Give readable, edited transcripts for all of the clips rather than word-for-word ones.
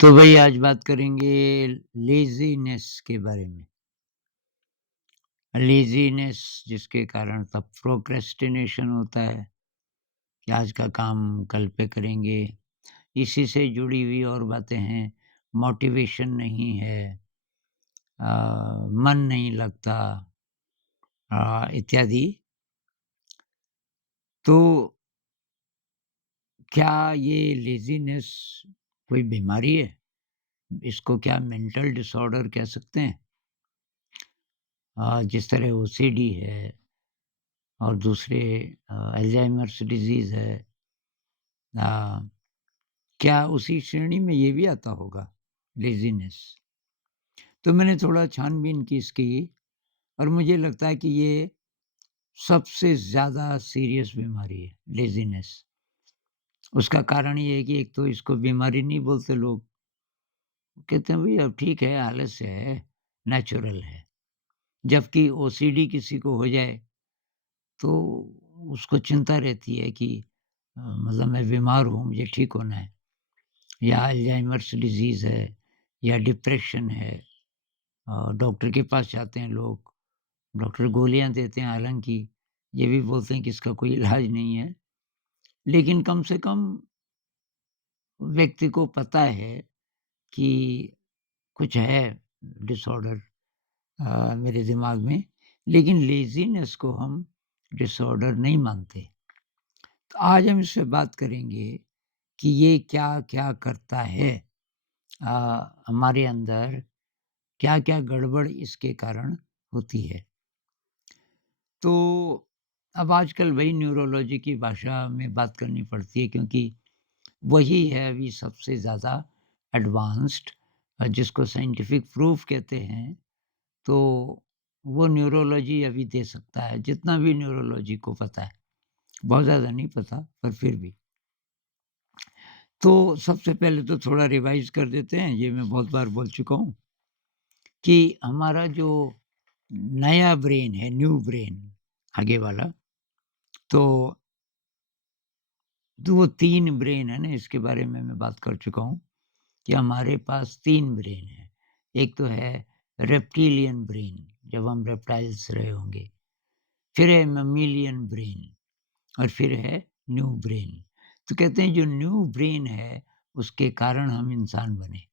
तो भई आज बात करेंगे लेज़ीनेस के बारे में। लेज़ीनेस जिसके कारण तब प्रोक्रेस्टिनेशन होता है कि आज का काम कल पे करेंगे। इसी से जुड़ी हुई और बातें हैं, मोटिवेशन नहीं है, मन नहीं लगता, इत्यादि। तो क्या ये लेज़ीनेस कोई बीमारी है? इसको क्या मेंटल डिसऑर्डर कह सकते हैं? जिस तरह ओसीडी है और दूसरे अल्ज़ाइमर्स डिज़ीज़ है। अ, क्या उसी श्रेणी में ये भी आता होगा, लेज़ीनेस? तो मैंने थोड़ा छानबीन की इसकी और मुझे लगता है कि ये सबसे ज़्यादा सीरियस बीमारी है, लेज़ीनेस। उसका कारण ये है कि एक तो इसको बीमारी नहीं बोलते लोग, कहते हैं भई अब ठीक है, आलस्य है, नेचुरल है। जबकि ओसीडी किसी को हो जाए, तो उसको चिंता रहती है कि मतलब मैं बीमार हूँ, मुझे ठीक होना है। या अल्जाइमर्स डिज़ीज़ है या डिप्रेशन है। डॉक्टर के पास जाते हैं लोग, डॉक्टर गोलियाँ देते हैं, हालाँकि ये भी बोलते हैं कि इसका कोई इलाज नहीं है। लेकिन कम से कम व्यक्ति को पता है कि कुछ है डिसऑर्डर मेरे दिमाग में, लेकिन लेज़ीनेस को हम डिसऑर्डर नहीं मानते। तो आज हम इस पे बात करेंगे कि ये क्या-क्या करता है हमारे अंदर, क्या-क्या गड़बड़ इसके कारण होती है। तो अब आजकल वही न्यूरोलॉजी की भाषा में बात करनी पड़ती है क्योंकि वही है अभी सबसे ज़्यादा एडवांस्ड, जिसको साइंटिफिक प्रूफ कहते हैं। तो वो न्यूरोलॉजी अभी दे सकता है, जितना भी न्यूरोलॉजी को पता है। बहुत ज़्यादा नहीं पता पर फिर भी। तो सबसे पहले तो थोड़ा रिवाइज़ कर देते हैं, ये मैं बहुत बार बोल चुका हूँ कि हमारा जो नया ब्रेन है, न्यू ब्रेन आगे वाला, तो वो 3 ब्रेन है ना, इसके बारे में मैं बात कर चुका हूँ कि हमारे पास 3 ब्रेन हैं। एक तो है रेप्टिलियन ब्रेन, जब हम रेप्टाइल्स रहे होंगे, फिर है मैमेलियन ब्रेन और फिर है न्यू ब्रेन। तो कहते हैं जो न्यू ब्रेन है, उसके कारण हम इंसान बने।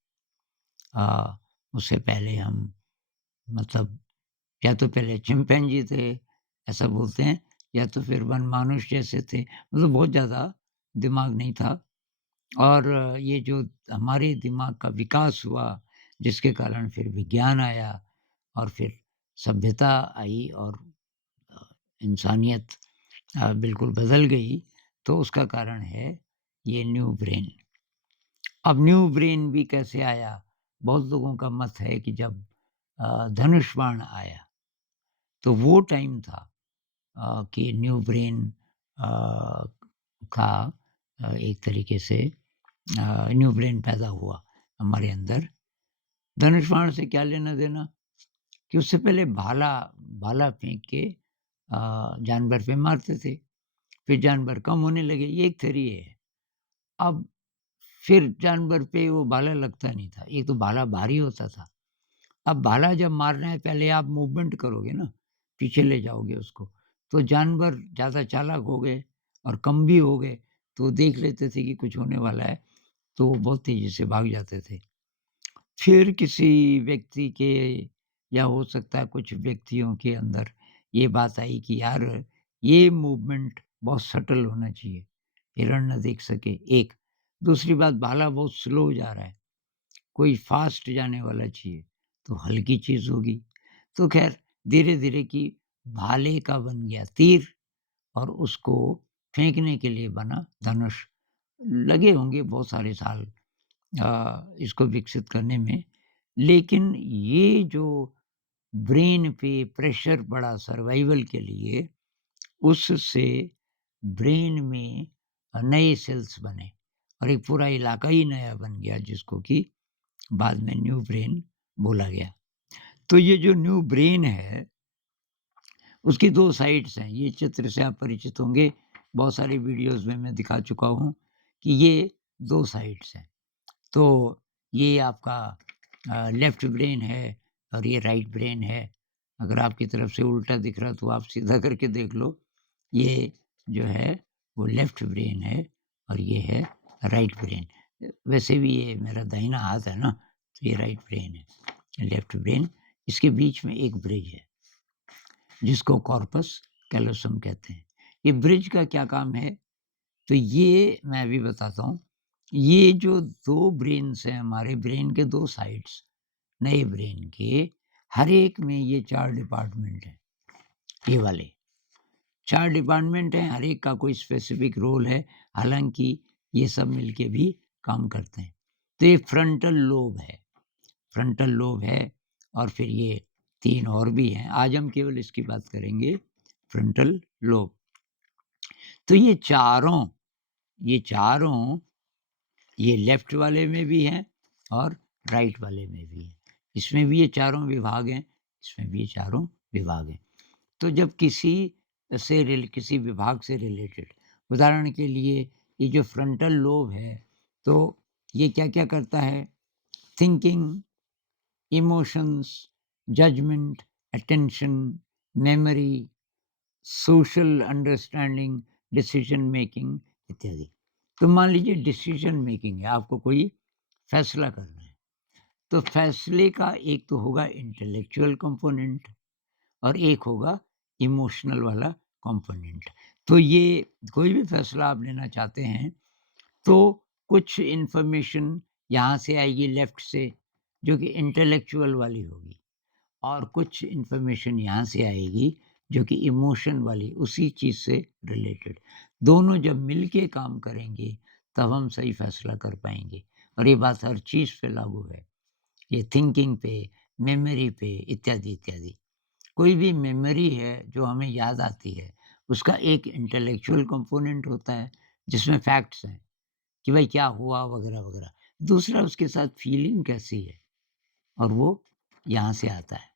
उससे पहले हम मतलब या तो पहले चिम्पैंजी थे, ऐसा बोलते हैं, या तो फिर वनमानुष जैसे थे, मतलब बहुत ज़्यादा दिमाग नहीं था। और ये जो हमारे दिमाग का विकास हुआ, जिसके कारण फिर विज्ञान आया और फिर सभ्यता आई और अ, इंसानियत बिल्कुल बदल गई, तो उसका कारण है ये न्यू ब्रेन। अब न्यू ब्रेन भी कैसे आया? बहुत लोगों का मत है कि जब धनुष बाण आया, तो वो टाइम था कि न्यू ब्रेन का एक तरीके से न्यू ब्रेन पैदा हुआ हमारे अंदर। धनुष बाण से क्या लेना-देना कि उससे पहले भाला भाला फेंक के जानवर पे मारते थे, फिर जानवर कम होने लगे, ये एक थ्योरी है। अब फिर जानवर पे वो भाला लगता नहीं था, एक तो भाला भारी होता था। अब भाला जब मारना है, पहले आप मूवमेंट करोगे ना, पीछे ले जाओगे उसको, तो जानवर ज़्यादा चालाक हो गए और कम भी हो गए, तो देख लेते थे कि कुछ होने वाला है, तो वो बहुत तेज़ी से भाग जाते थे। फिर किसी व्यक्ति के या हो सकता है कुछ व्यक्तियों के अंदर ये बात आई कि यार ये मूवमेंट बहुत सटल होना चाहिए, हिरण ना देख सके, एक। दूसरी बात, भाला बहुत स्लो जा रहा है, कोई फ़ास्ट जाने वाला चाहिए, तो हल्की चीज़ होगी। तो ख़ैर धीरे-धीरे कि भाले का बन गया तीर और उसको फेंकने के लिए बना धनुष। लगे होंगे बहुत सारे साल इसको विकसित करने में। लेकिन ये जो ब्रेन पे प्रेशर पड़ा सर्वाइवल के लिए, उससे ब्रेन में नए सेल्स बने और एक पूरा इलाका ही नया बन गया जिसको कि बाद में न्यू ब्रेन बोला गया। तो ये जो न्यू ब्रेन है, उसकी 2 साइड्स हैं। ये चित्र से आप परिचित होंगे, बहुत सारी वीडियोज़ में मैं दिखा चुका हूँ कि ये 2 साइड्स हैं। तो ये आपका लेफ्ट ब्रेन है और ये राइट ब्रेन है। अगर आपकी तरफ से उल्टा दिख रहा तो आप सीधा करके देख लो। ये जो है वो लेफ्ट ब्रेन है और ये है राइट ब्रेन। वैसे भी ये मेरा दाहिना हाथ है ना, तो ये राइट ब्रेन है, लेफ्ट ब्रेन। इसके बीच में एक ब्रिज है जिसको कॉर्पस कैलोसम कहते हैं। ये ब्रिज का क्या काम है? तो ये मैं अभी बताता हूँ। ये जो 2 ब्रेन्स हैं, हमारे ब्रेन के 2 साइड्स, नए ब्रेन के, हर एक में ये 4 डिपार्टमेंट हैं, ये वाले 4 डिपार्टमेंट हैं, हर एक का कोई स्पेसिफिक रोल है, हालाँकि ये सब मिलके भी काम करते हैं। तो ये फ्रंटल लोब है और फिर ये 3 और भी हैं, आज हम केवल इसकी बात करेंगे, फ्रंटल लोब। तो ये चारों ये लेफ्ट वाले में भी हैं और राइट वाले में भी हैं। इसमें भी ये चारों विभाग हैं, इसमें भी ये चारों विभाग हैं। तो जब किसी विभाग से रिलेटेड, उदाहरण के लिए ये जो फ्रंटल लोब है, तो ये क्या-क्या करता है? Thinking, emotions, judgement, attention, memory, social understanding, decision making इत्यादि। तो मान लीजिए डिसीजन मेकिंग है, आपको कोई फैसला करना है, तो फैसले का एक तो होगा इंटेलेक्चुअल कंपोनेंट और एक होगा इमोशनल वाला कंपोनेंट। तो ये कोई भी फैसला आप लेना चाहते हैं, तो कुछ इन्फॉर्मेशन यहाँ से आएगी लेफ्ट से, जो कि इंटेलेक्चुअल वाली होगी, और कुछ इन्फॉर्मेशन यहाँ से आएगी जो कि इमोशन वाली, उसी चीज़ से रिलेटेड। दोनों जब मिल के काम करेंगे तब हम सही फैसला कर पाएँगे, और ये बात हर चीज़ पे लागू है। ये थिंकिंग पे, मेमोरी पे इत्यादि, इत्यादि। कोई भी मेमोरी है जो हमें याद आती है, उसका एक इंटेलेक्चुअल कंपोनेंट होता है जिसमें फैक्ट्स हैं कि भाई क्या हुआ वगैरह, वगैरह। दूसरा उसके साथ फीलिंग कैसी है, और वो यहाँ से आता है।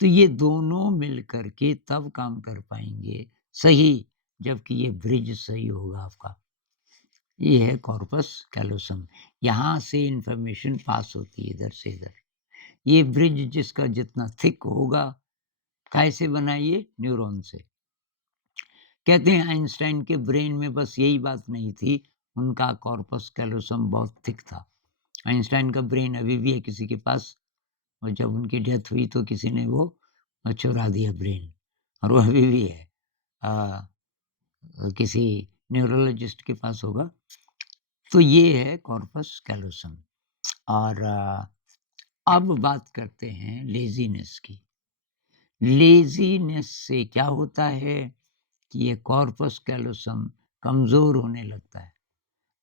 तो ये दोनों मिल कर के तब काम कर पाएँगे सही, जबकि ये ब्रिज सही होगा आपका। ये है कॉर्पस कैलोसम, यहाँ से इन्फॉर्मेशन पास होती है इधर से इधर। ये ब्रिज जिसका जितना थिक होगा, कैसे बना? ये न्यूरॉन से। कहते हैं आइंस्टाइन के ब्रेन में बस यही बात नहीं थी, उनका कॉर्पस कैलोसम बहुत थिक था। आइंस्टाइन का ब्रेन अभी भी है किसी के पास, और जब उनकी डेथ हुई तो किसी ने वो चुरा दिया ब्रेन, और वो अभी भी है। अ, किसी न्यूरोलॉजिस्ट के पास होगा। तो ये है कॉर्पस कैलोसम। और अब बात करते हैं लेज़ीनेस की। लेज़ीनेस से क्या होता है कि ये कॉर्पस कैलोसम कमज़ोर होने लगता है।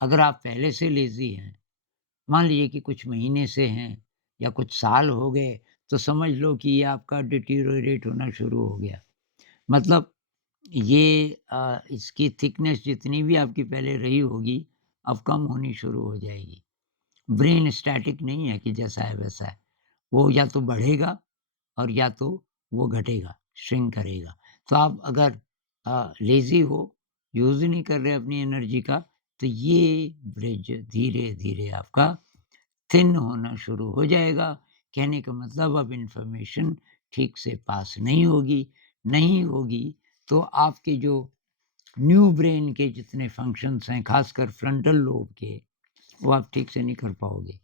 अगर आप पहले से लेज़ी हैं, मान लीजिए कि कुछ महीने से हैं या कुछ साल हो गए, तो समझ लो कि ये आपका डिटेरियोरेट होना शुरू हो गया। मतलब ये इसकी थिकनेस जितनी भी आपकी पहले रही होगी, अब कम होनी शुरू हो जाएगी। ब्रेन स्टैटिक नहीं है कि जैसा है वैसा है। वो या तो बढ़ेगा और या तो वो घटेगा, श्रिंक करेगा। तो आप अगर लेज़ी हो, यूज़ नहीं कर रहे अपनी एनर्जी का, तो ये ब्रिज धीरे-धीरे आपका थिन होना शुरू हो जाएगा। कहने का मतलब अब इन्फॉर्मेशन ठीक से पास नहीं होगी तो आपके जो न्यू ब्रेन के जितने फंक्शंस हैं, खासकर फ्रंटल लोब के, वो आप ठीक से नहीं कर पाओगे।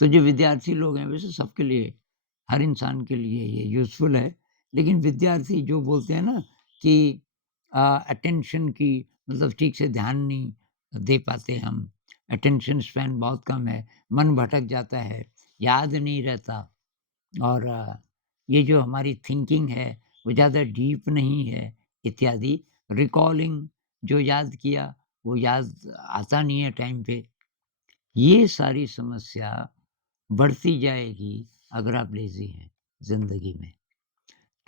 तो जो विद्यार्थी लोग हैं, वैसे सबके लिए, हर इंसान के लिए ये यूज़फुल है, लेकिन विद्यार्थी जो बोलते हैं ना कि अटेंशन की, मतलब ठीक से ध्यान नहीं दे पाते हम, अटेंशन स्पैन बहुत कम है, मन भटक जाता है, याद नहीं रहता, और ये जो हमारी थिंकिंग है वो ज़्यादा डीप नहीं है इत्यादि, रिकॉलिंग जो याद किया वो याद आता नहीं है टाइम पे। ये सारी समस्या बढ़ती जाएगी अगर आप लेज़ी हैं ज़िंदगी में।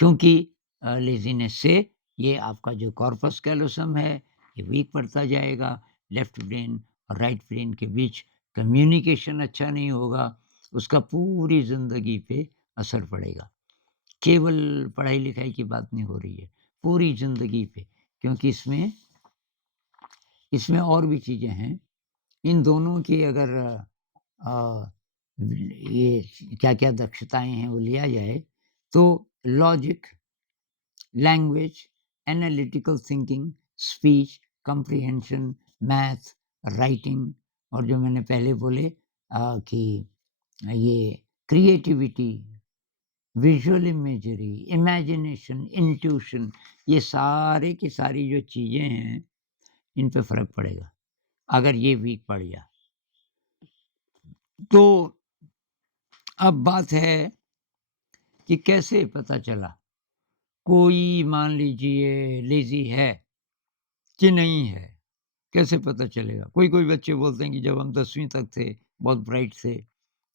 क्योंकि लेज़ीनेस से ये आपका जो कॉर्पस कैलोसम है, ये वीक पड़ता जाएगा। लेफ्ट ब्रेन और राइट ब्रेन के बीच कम्युनिकेशन अच्छा नहीं होगा, उसका पूरी ज़िंदगी पे असर पड़ेगा। केवल पढ़ाई-लिखाई की बात नहीं हो रही है, पूरी ज़िंदगी पे, क्योंकि इसमें इसमें और भी चीज़ें हैं। इन दोनों की अगर ये क्या-क्या दक्षताएँ हैं वो लिया जाए, तो logic, language, analytical thinking, speech, comprehension, math, writing और जो मैंने पहले बोले कि ये creativity, visual imagery, imagination, intuition ये सारे की सारी जो चीज़ें हैं, इन पे फ़र्क पड़ेगा, अगर ये वीक पड़ गया। तो अब बात है कि कैसे पता चला, कोई मान लीजिए लेज़ी है कि नहीं है, कैसे पता चलेगा? कोई-कोई बच्चे बोलते हैं कि जब हम 10वीं तक थे, बहुत ब्राइट थे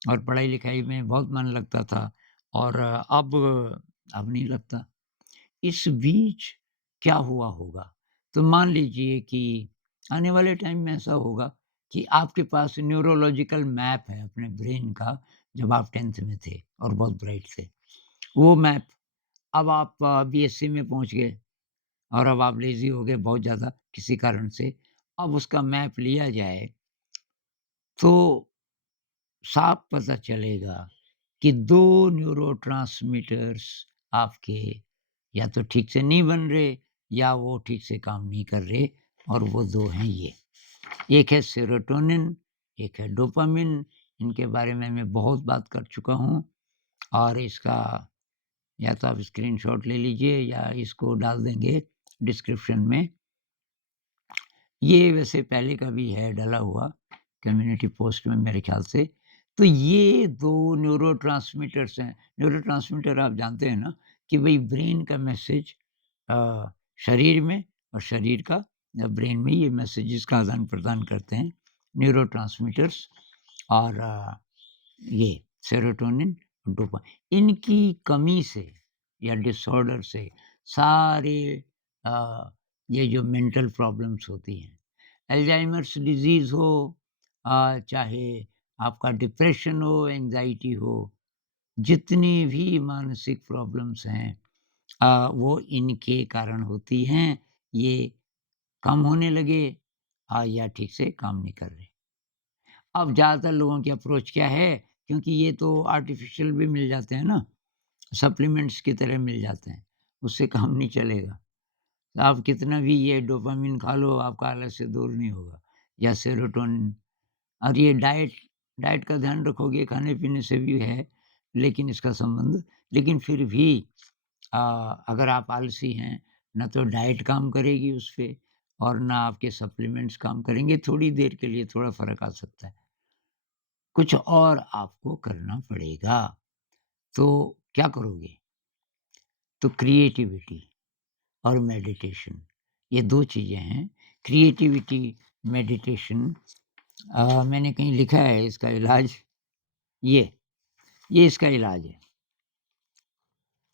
और पढ़ाई-लिखाई में बहुत मन लगता था और अब नहीं लगता। इस बीच क्या हुआ होगा? तो मान लीजिए कि आने वाले टाइम में ऐसा होगा कि आपके पास न्यूरोलॉजिकल मैप है अपने ब्रेन का, जब आप 10th में थे और बहुत ब्राइट थे। वो मैप अब आप बीएससी में पहुँच गए और अब आप लेज़ी हो गए बहुत ज़्यादा किसी कारण से। अब उसका मैप लिया जाए, तो साफ पता चलेगा कि 2 न्यूरोट्रांसमीटर्स आपके या तो ठीक से नहीं बन रहे या वो ठीक से काम नहीं कर रहे और वो 2 हैं ये। एक है सेरोटोनिन, एक है डोपामिन। इनके बारे में मैं बहुत बात कर चुका हूँ और इसका या तो आप स्क्रीनशॉट ले लीजिए या इसको डाल देंगे डिस्क्रिप्शन में। ये वैसे पहले का भी है डला हुआ, कम्युनिटी पोस्ट में मेरे ख़्याल से। तो ये 2 न्यूरोट्रांसमीटर्स हैं। न्यूरोट्रांसमीटर आप जानते हैं ना कि भई ब्रेन का मैसेज अ, शरीर में और शरीर का ब्रेन में ये मैसेजेस का आदान-प्रदान करते हैं, न्यूरोट्रांसमीटर्स और ये सेरोटोनिन, डोपा इनकी कमी से या डिसऑर्डर से सारे अ, ये जो मेंटल प्रॉब्लम्स होती हैं, अल्जाइमर्स डिज़ीज़ हो चाहे आपका डिप्रेशन हो, एंग्ज़ायटी हो, जितनी भी मानसिक प्रॉब्लम्स हैं वो इनके कारण होती हैं। ये कम होने लगे या ठीक से काम नहीं कर रहे। अब ज़्यादातर लोगों की अप्रोच क्या है, क्योंकि ये तो आर्टिफ़िशियल भी मिल जाते हैं ना, सप्लीमेंट्स की तरह मिल जाते हैं, उससे काम नहीं चलेगा। आप कितना भी ये डोपामाइन खा लो, आपका आलस से दूर नहीं होगा या सेरोटोनिन और ये डाइट डाइट का ध्यान रखोगे, खाने-पीने से भी है, लेकिन इसका संबंध लेकिन फिर भी अ, अगर आप आलसी हैं, ना तो डाइट काम करेगी उस पे और ना आपके सप्लीमेंट्स काम करेंगे, थोड़ी देर के लिए थोड़ा फ़र्क आ सकता है। कुछ और आपको करना पड़ेगा, तो क्या करोगे? तो क्रिएटिविटी और मेडिटेशन, ये 2 चीज़ें हैं। क्रिएटिविटी, मेडिटेशन मैंने कहीं लिखा है इसका इलाज ये, ये इसका इलाज है।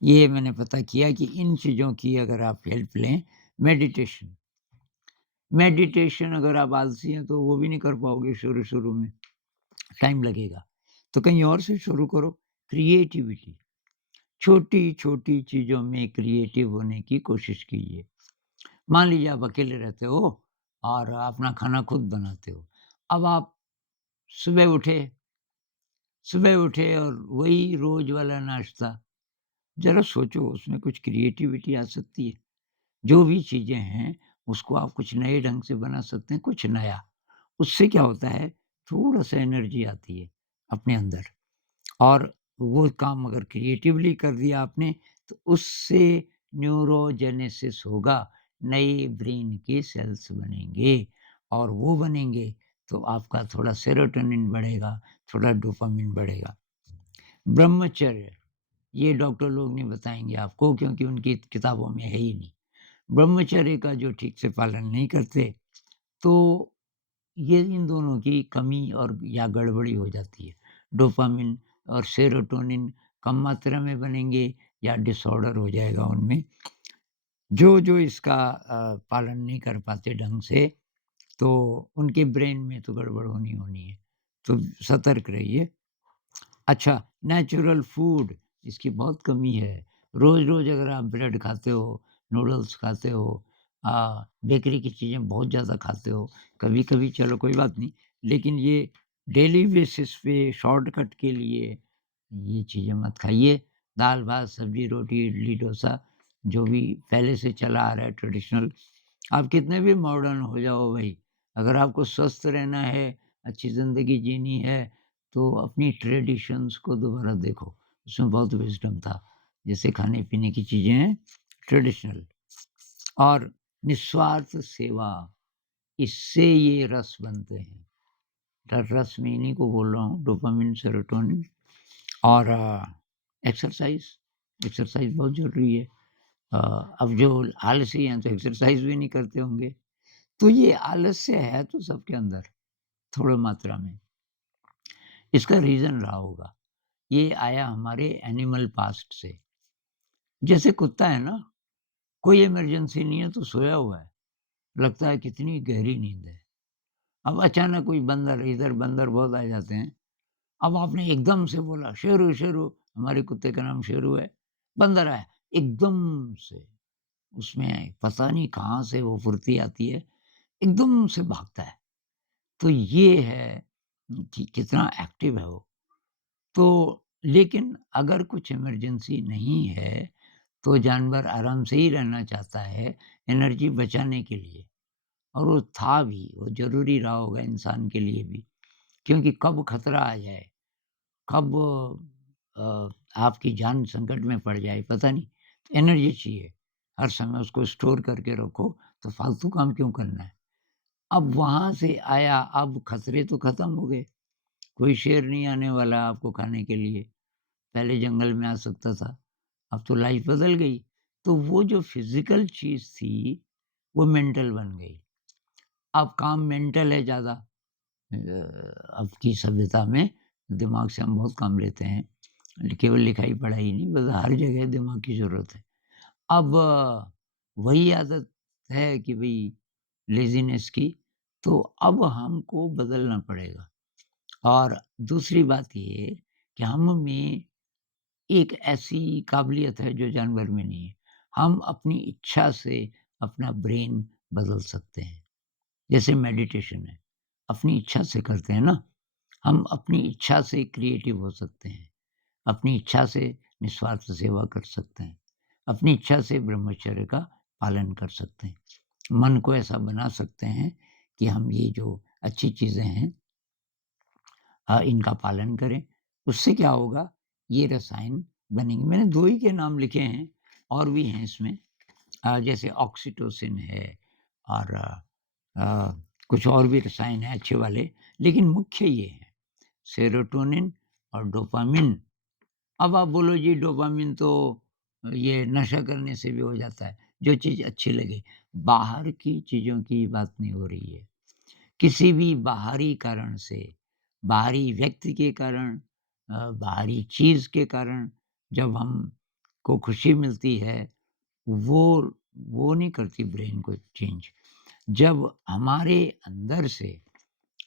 ये मैंने पता किया कि इन चीज़ों की अगर आप हेल्प लें मेडिटेशन मेडिटेशन अगर आप आलसी हैं तो वो भी नहीं कर पाओगे शुरू-शुरू में, टाइम लगेगा। तो कहीं और से शुरू करो। क्रिएटिविटी, छोटी-छोटी चीज़ों में क्रिएटिव होने की कोशिश कीजिए। मान लीजिए आप अकेले रहते हो और अपना खाना खुद बनाते हो। अब आप सुबह उठे सुबह उठे और वही रोज़ वाला नाश्ता, ज़रा सोचो उसमें कुछ क्रिएटिविटी आ सकती है। जो भी चीज़ें हैं, उसको आप कुछ नए ढंग से बना सकते हैं, कुछ नया। उससे क्या होता है, थोड़ा-सा एनर्जी आती है अपने अंदर और वो काम अगर क्रिएटिवली कर दिया आपने, तो उससे न्यूरोजेनेसिस होगा, नए ब्रेन के सेल्स बनेंगे और वो बनेंगे, तो आपका थोड़ा सेरोटोनिन बढ़ेगा, थोड़ा डोपामाइन बढ़ेगा। ब्रह्मचर्य, ये डॉक्टर लोग नहीं बताएँगे आपको क्योंकि उनकी किताबों में है ही नहीं। ब्रह्मचर्य का जो ठीक से पालन नहीं करते, तो ये इन दोनों की कमी और या गड़बड़ी हो जाती है। डोपामाइन और सेरोटोनिन कम मात्रा में बनेंगे या डिसऑर्डर हो जाएगा उनमें। जो इसका पालन नहीं कर पाते ढंग से, तो उनके ब्रेन में तो गड़बड़ होनी होनी है। तो सतर्क रहिए। अच्छा, नेचुरल फूड इसकी बहुत कमी है। रोज़-रोज़ अगर आप ब्रेड खाते हो, नूडल्स खाते हो बेकरी की चीज़ें बहुत ज़्यादा खाते हो, कभी-कभी चलो कोई बात नहीं, लेकिन ये डेली बेसिस पे शॉर्टकट के लिए ये चीज़ें मत खाइए। दाल-भात, सब्ज़ी, रोटी, इडली, डोसा जो भी पहले से चला आ रहा है ट्रेडिशनल, आप कितने भी मॉडर्न हो जाओ भई, अगर आपको स्वस्थ रहना है, अच्छी ज़िंदगी जीनी है, तो अपनी ट्रेडिशंस को दोबारा देखो। उसमें बहुत विज़डम था। जैसे खाने-पीने की चीज़ें हैं ट्रेडिशनल और निस्वार्थ सेवा, इससे ये रस बनते हैं। रस में इन्हीं को बोल रहा हूँ, डोपामाइन, सेरोटोनिन और एक्सरसाइज़, एक्सरसाइज़ बहुत ज़रूरी है। अ, अब जो आलसी हैं तो एक्सरसाइज़ भी नहीं करते होंगे। तो ये आलस्य है तो सबके अंदर, थोड़ी मात्रा में। इसका रीज़न रहा होगा, ये आया हमारे एनिमल पास्ट से। जैसे कुत्ता है ना, कोई इमरजेंसी नहीं है तो सोया हुआ है, लगता है कितनी गहरी नींद है। अब अचानक कोई बंदर, इधर बंदर बहुत आ जाते हैं। अब आपने एकदम से बोला शेरू, शेरू, हमारे कुत्ते का नाम शेरू है, बंदर आया, एकदम से उसमें पता नहीं कहाँ से वो फुर्ती आती है, एकदम से भागता है। तो ये है कि कितना एक्टिव है वो। तो लेकिन अगर कुछ इमरजेंसी नहीं है, तो जानवर आराम से ही रहना चाहता है, एनर्जी बचाने के लिए और वो था भी, वो ज़रूरी रहा होगा इंसान के लिए भी, क्योंकि कब खतरा आ जाए, कब अ, आपकी जान संकट में पड़ जाए, पता नहीं। तो एनर्जी चाहिए, हर समय उसको स्टोर करके रखो, तो फालतू काम क्यों करना है? अब वहाँ से आया, अब खतरे तो खत्म हो गए, कोई शेर नहीं आने वाला आपको खाने के लिए। पहले जंगल में आ सकता था, अब तो लाइफ़ बदल गई। तो वो जो फ़िज़िकल चीज़ थी, वो मेंटल बन गई। अब काम मेंटल है ज़्यादा। अब की सभ्यता में दिमाग से हम बहुत काम लेते हैं। केवल लिखाई-पढ़ाई नहीं, बस हर जगह दिमाग की ज़रूरत है। अब वही आदत है कि भई लेज़ीनेस की, तो अब हमको बदलना पड़ेगा। और दूसरी बात ये कि हम में एक ऐसी काबिलियत है जो जानवर में नहीं है। हम अपनी इच्छा से अपना ब्रेन बदल सकते हैं। जैसे मेडिटेशन है, अपनी इच्छा से करते हैं ना, हम अपनी इच्छा से क्रिएटिव हो सकते हैं। अपनी इच्छा से निस्वार्थ सेवा कर सकते हैं। अपनी इच्छा से ब्रह्मचर्य का पालन कर सकते हैं। मन को ऐसा बना सकते हैं कि हम ये जो अच्छी चीज़ें हैं इनका पालन करें। उससे क्या होगा, ये रसायन बनेंगे। मैंने 2 ही के नाम लिखे हैं, और भी हैं इसमें जैसे ऑक्सीटोसिन है और अ, कुछ और भी रसायन हैं अच्छे वाले, लेकिन मुख्य ये हैं, सेरोटोनिन और डोपामाइन। अब आप बोलो जी डोपामाइन तो ये नशा करने से भी हो जाता है, जो चीज़ अच्छी लगे। बाहर की चीज़ों की बात नहीं हो रही है। किसी भी बाहरी कारण से, बाहरी व्यक्ति के कारण बाहरी चीज़ के कारण जब हमको खुशी मिलती है, वो वो नहीं करती ब्रेन को चेंज। जब हमारे अंदर से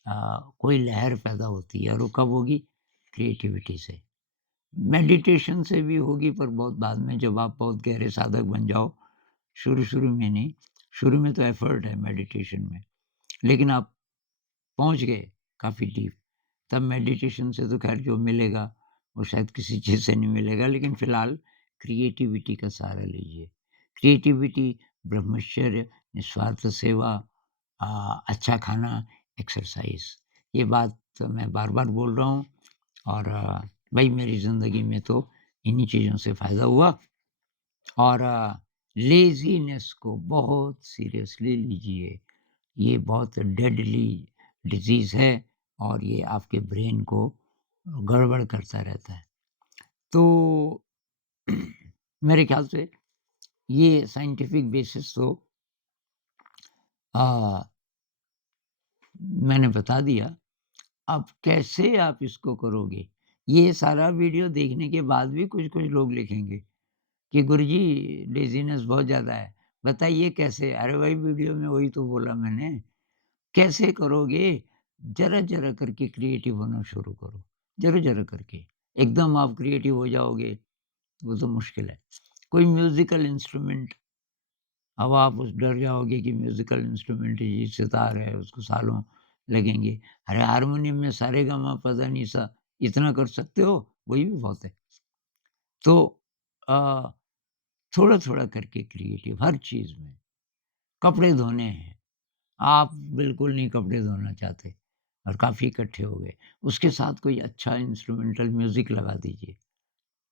कोई लहर पैदा होती है और वो कब होगी? क्रिएटिविटी से। मेडिटेशन से भी होगी पर बहुत बाद में, जब आप बहुत गहरे साधक बन जाओ, शुरू-शुरू में नहीं, शुरू में तो एफर्ट है मेडिटेशन में, लेकिन आप पहुँच गए काफ़ी डीप, तब मेडिटेशन से तो ख़ैर जो मिलेगा, वो शायद किसी चीज़ से नहीं मिलेगा, लेकिन फ़िलहाल क्रिएटिविटी का सहारा लीजिए। क्रिएटिविटी, ब्रह्मचर्य, निस्वार्थ सेवा, अच्छा खाना, एक्सरसाइज़, ये बात तो मैं बार-बार बोल रहा हूँ और भई मेरी ज़िंदगी में तो इन्हीं चीज़ों से फ़ायदा हुआ और लेज़ीनेस को बहुत सीरियसली लीजिए। ये बहुत डेडली डिज़ीज़ है और ये आपके ब्रेन को गड़बड़ करता रहता है। तो मेरे ख़्याल से ये साइंटिफ़िक बेसिस तो अ, मैंने बता दिया। अब कैसे आप इसको करोगे? ये सारा वीडियो देखने के बाद भी कुछ-कुछ लोग लिखेंगे कि गुरुजी लेज़ीनेस बहुत ज़्यादा है, बताइए कैसे? अरे भाई वीडियो में वही तो बोला मैंने। कैसे करोगे? ज़रा-ज़रा करके क्रिएटिव होना शुरू करो, ज़रा-ज़रा करके। एकदम आप क्रिएटिव हो जाओगे, वो तो मुश्किल है। कोई म्यूज़िकल इंस्ट्रूमेंट, अब आप उस डर जाओगे कि म्यूज़िकल इंस्ट्रूमेंट है, ये सितार है, उसको सालों लगेंगे। अरे हारमोनियम में सारेगामा पधानीसा इतना कर सकते हो, वही भी बहुत है। तो अ, थोड़ा-थोड़ा करके क्रिएटिव हर चीज़ में। कपड़े धोने हैं, आप बिल्कुल नहीं कपड़े धोना चाहते और काफ़ी इकट्ठे हो गए। उसके साथ कोई अच्छा इंस्ट्रूमेंटल म्यूज़िक लगा दीजिए,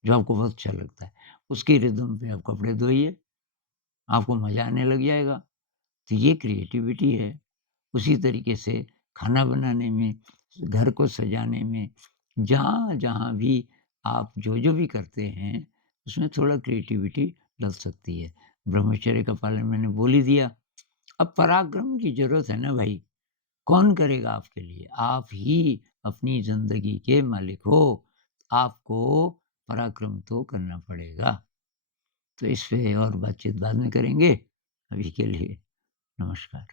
जो आपको बहुत अच्छा लगता है। उसकी रिदम पे आप कपड़े धोइए, आपको मज़ा आने लग जाएगा। तो ये क्रिएटिविटी है। उसी तरीके से खाना बनाने में, घर को सजाने में, जहाँ-जहाँ भी आप जो-जो भी करते हैं, उसमें थोड़ा क्रिएटिविटी डल सकती है। ब्रह्मचर्य का पालन मैंने बोल ही दिया। अब पराक्रम की ज़रूरत है ना भाई, कौन करेगा आपके लिए? आप ही अपनी ज़िंदगी के मालिक हो। आपको पराक्रम तो करना पड़ेगा। तो इस पे और बातचीत बाद में करेंगे। अभी के लिए नमस्कार।